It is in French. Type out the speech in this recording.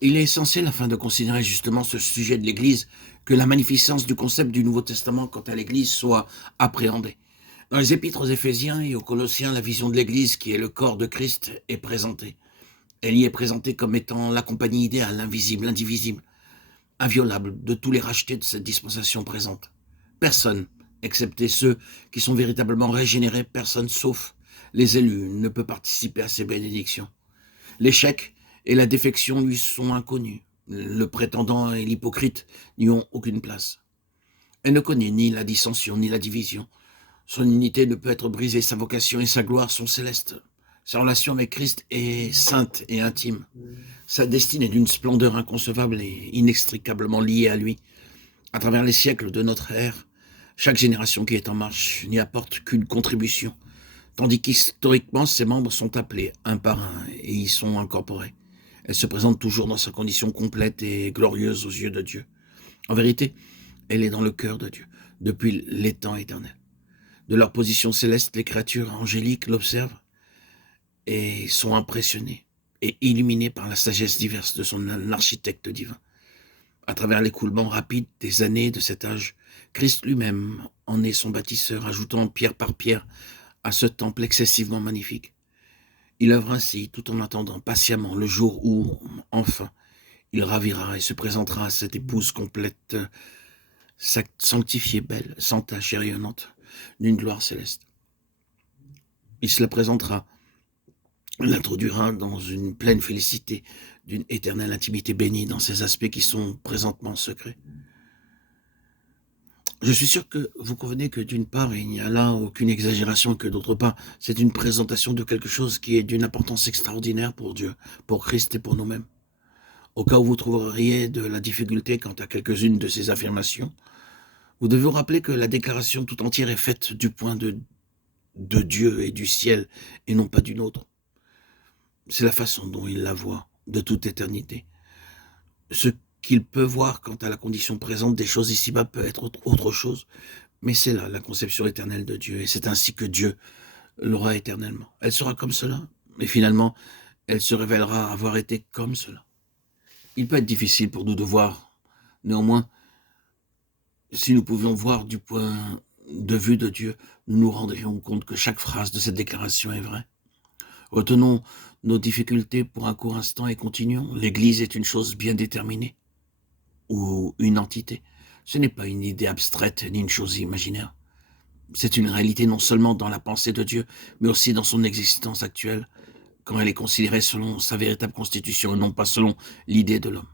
Il est essentiel, afin de considérer justement ce sujet de l'Église, que la magnificence du concept du Nouveau Testament quant à l'Église soit appréhendée. Dans les épîtres aux Éphésiens et aux Colossiens, la vision de l'Église, qui est le corps de Christ, est présentée. Elle y est présentée comme étant la compagnie idéale, invisible, indivisible, inviolable de tous les rachetés de cette dispensation présente. Personne, excepté ceux qui sont véritablement régénérés, personne sauf les élus, ne peut participer à ces bénédictions. L'échec et la défection lui sont inconnus. Le prétendant et l'hypocrite n'y ont aucune place. Elle ne connaît ni la dissension ni la division. Son unité ne peut être brisée, sa vocation et sa gloire sont célestes. Sa relation avec Christ est sainte et intime. Sa destinée est d'une splendeur inconcevable et inextricablement liée à lui. À travers les siècles de notre ère, chaque génération qui est en marche n'y apporte qu'une contribution, tandis qu'historiquement, ses membres sont appelés un par un et y sont incorporés. Elle se présente toujours dans sa condition complète et glorieuse aux yeux de Dieu. En vérité, elle est dans le cœur de Dieu, depuis les temps éternels. De leur position céleste, les créatures angéliques l'observent et sont impressionnées et illuminées par la sagesse diverse de son architecte divin. À travers l'écoulement rapide des années de cet âge, Christ lui-même en est son bâtisseur, ajoutant pierre par pierre à ce temple excessivement magnifique. Il œuvre ainsi, tout en attendant patiemment le jour où, enfin, il ravira et se présentera à cette épouse complète, sanctifiée, belle, sans tache et rayonnante, d'une gloire céleste. Il se la présentera, l'introduira dans une pleine félicité, d'une éternelle intimité bénie dans ces aspects qui sont présentement secrets. Je suis sûr que vous convenez que d'une part, il n'y a là aucune exagération, que d'autre part, c'est une présentation de quelque chose qui est d'une importance extraordinaire pour Dieu, pour Christ et pour nous-mêmes. Au cas où vous trouveriez de la difficulté quant à quelques-unes de ces affirmations, vous devez vous rappeler que la déclaration tout entière est faite du point de Dieu et du ciel, et non pas d'une autre. C'est la façon dont il la voit, de toute éternité. Ce qu'il peut voir quant à la condition présente des choses ici-bas peut être autre chose, mais c'est là la conception éternelle de Dieu, et c'est ainsi que Dieu l'aura éternellement. Elle sera comme cela, mais finalement, elle se révélera avoir été comme cela. Il peut être difficile pour nous de voir, néanmoins, si nous pouvions voir du point de vue de Dieu, nous nous rendrions compte que chaque phrase de cette déclaration est vraie. Retenons nos difficultés pour un court instant et continuons. L'Église est une chose bien déterminée, ou une entité. Ce n'est pas une idée abstraite ni une chose imaginaire. C'est une réalité non seulement dans la pensée de Dieu, mais aussi dans son existence actuelle, quand elle est considérée selon sa véritable constitution et non pas selon l'idée de l'homme.